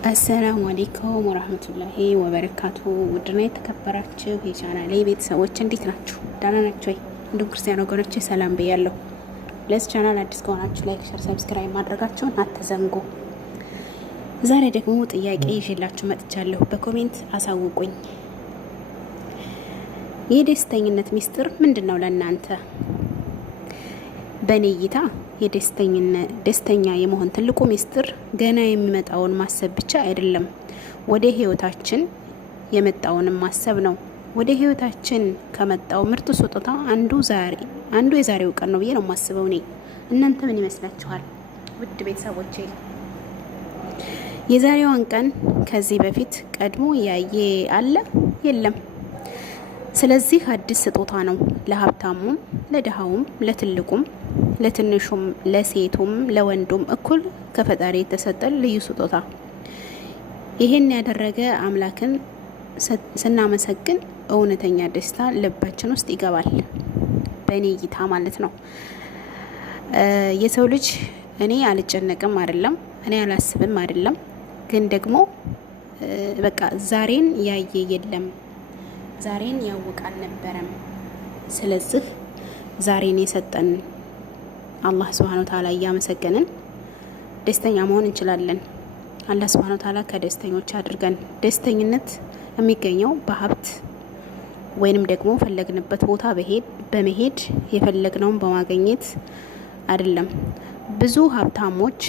አሰላሙ አለይኩም ወራህመቱላሂ ወበረካቱ። ውድና የተከበራችሁ የቻናሌ ቤተሰቦች እንዴት ናችሁ? ደህና ናችሁ ወይ? እንዲሁም ክርስቲያን ወገኖቼ ሰላም ብያለሁ። ለዚህ ቻናል አዲስ ከሆናችሁ ላይክ፣ ሼር፣ ሰብስክራይብ ማድረጋችሁን አትዘንጉ። ዛሬ ደግሞ ጥያቄ ይዤላችሁ መጥቻለሁ። በኮሜንት አሳውቁኝ። የደስተኝነት ሚስጥር ምንድነው ለእናንተ? በኔ እይታ ደስተኛ የመሆን ትልቁ ሚስጥር ገና የሚመጣውን ማሰብ ብቻ አይደለም፣ ወደ ህይወታችን የመጣውንም ማሰብ ነው። ወደ ህይወታችን ከመጣው ምርጥ ስጦታ አንዱ የዛሬው ቀን ነው ብዬ ነው የማስበው እኔ። እናንተ ምን ይመስላችኋል? ውድ ቤተሰቦቼ የዛሬዋን ቀን ከዚህ በፊት ቀድሞ ያየ አለ? የለም። ስለዚህ አዲስ ስጦታ ነው ለሀብታሙም፣ ለድሃውም፣ ለትልቁም፣ ለትንሹም፣ ለሴቱም፣ ለወንዱም እኩል ከፈጣሪ የተሰጠ ልዩ ስጦታ። ይሄን ያደረገ አምላክን ስናመሰግን እውነተኛ ደስታ ልባችን ውስጥ ይገባል። በእኔ እይታ ማለት ነው። የሰው ልጅ እኔ አልጨነቅም አይደለም፣ እኔ አላስብም አይደለም፣ ግን ደግሞ በቃ ዛሬን ያየ የለም፣ ዛሬን ያወቅ አልነበረም። ስለዚህ ዛሬን የሰጠን አላህ Subhanahu Wa Ta'ala እያመሰገንን ደስተኛ መሆን እንችላለን። አላህ Subhanahu Wa Ta'ala ከደስተኞች አድርገን። ደስተኝነት የሚገኘው በሀብት ወይንም ደግሞ ፈለግንበት ቦታ በመሄድ የፈለግነውን በማግኘት አይደለም። ብዙ ሀብታሞች፣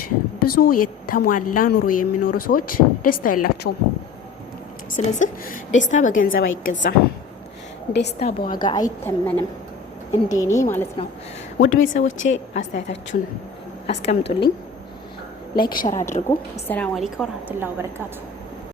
ብዙ የተሟላ ኑሮ የሚኖሩ ሰዎች ደስታ የላቸውም። ስለዚህ ደስታ በገንዘብ አይገዛም። ደስታ በዋጋ አይተመንም፣ እንደኔ ማለት ነው። ውድ ቤተሰቦቼ አስተያየታችሁን አስቀምጡልኝ፣ ላይክ ሸር አድርጉ። አሰላሙ አለይኩም ወራህመቱላሂ ወበረካቱ።